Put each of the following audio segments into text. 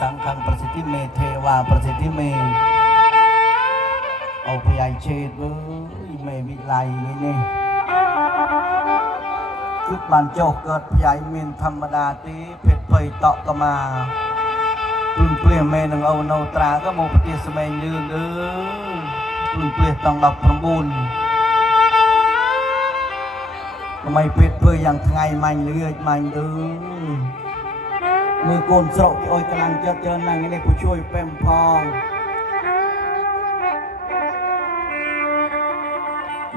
สังฆังประสิทธิเมเทวาประสิทธิเมเอาพยายเชดเว้ยเมวิไลนี่คือบานโจกเกิดพยายเมียนธรรมดาตีเผ็ดเพยเตาะกมาปลุงเปลี่ยนเมนังเอาโนตราก็โมปฏิสมัยยืนปลุงเปลี่ยนต้องดับประมูลทำไมเผ็ดเพยอย่างไงมันเลือดมันมือโกนโศกโอยกำลังจะเจอนั่งในผู้ช่วยเป่มพอง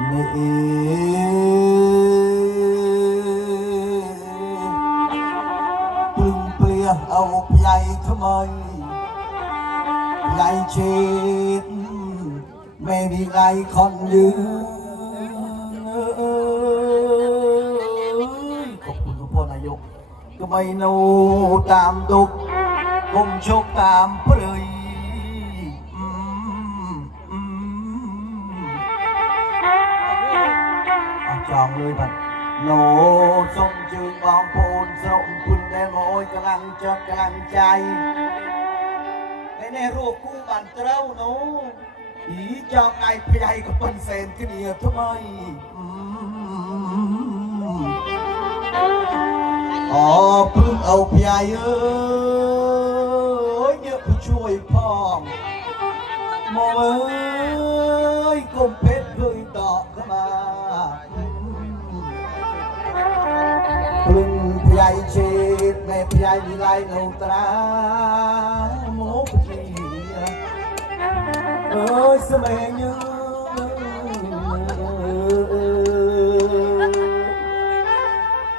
นี่ปลุงเปลี่ยเอาใหญ่ทำไมใหญ่เช็ดไม่มีไรคนยืนขอบคุณทุกคนนายกก็ไม่นูตามดุกคงโชคตามเปรยจองเลยบัดโนส่งจืดบองพูนส่งคุณได้โมยกำลังจดกำลังใจในรูปคู่บันเต้าโนอีจองไอ้พยายกับเป็นเซนขึ้นเดียวทำไมอ๋อพึ่งเอาพยายเอ้ยเยอะผู้ช่วยพ่องมองเอ้ยกลมเพชรเคยต่อเข้ามาพึ่งพยายเช็ดแม่พยายมีลายโนตราโมกทีเอ้ยสมัยยืน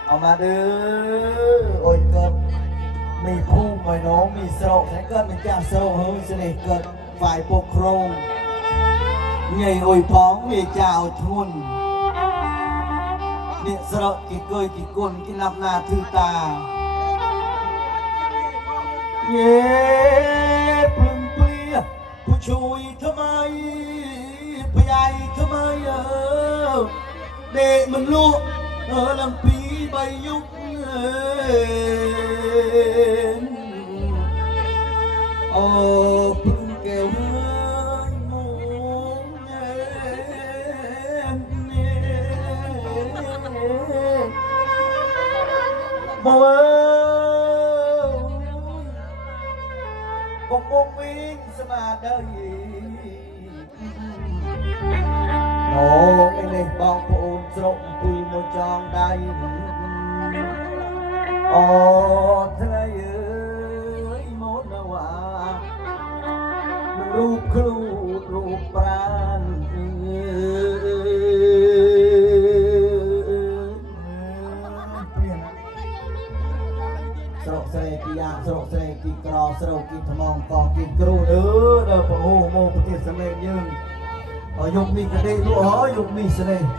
เอามาเด้อโอ้ยเกิดมีผู้ไม่น้องมีโศกแต่เกิดเป็นเจ้าโศกเฮ้ยเสน่ห์เกิดฝ่ายปกครองใหญ่โอ้ยพ้องมีเจ้าทุนเนี่ยสระกี่เกยกี่กุนกี่นับนาถือตาเย่ปลุงเปลี่ยผู้ช่วยทำไมพยายทำไมเด็กมันลูกลำปีใบยุกโอ้พึ่งแก้วเฮ้ยมองบ่เอ้ยบ่มงวิ่งสมาได้โอ้ไม่ได้บอกพูนสรงปุยโมจองได้โอ้ทะเลเอ้ยโมนาวารูปครูรูปปราณสระเสกกิยาสระเสกกิกรอสระกิทมองกองกิกรูเด้อพระโมโมปฏิสมัยยืนยกมีกระเดยลูกยกมีเสน่ห์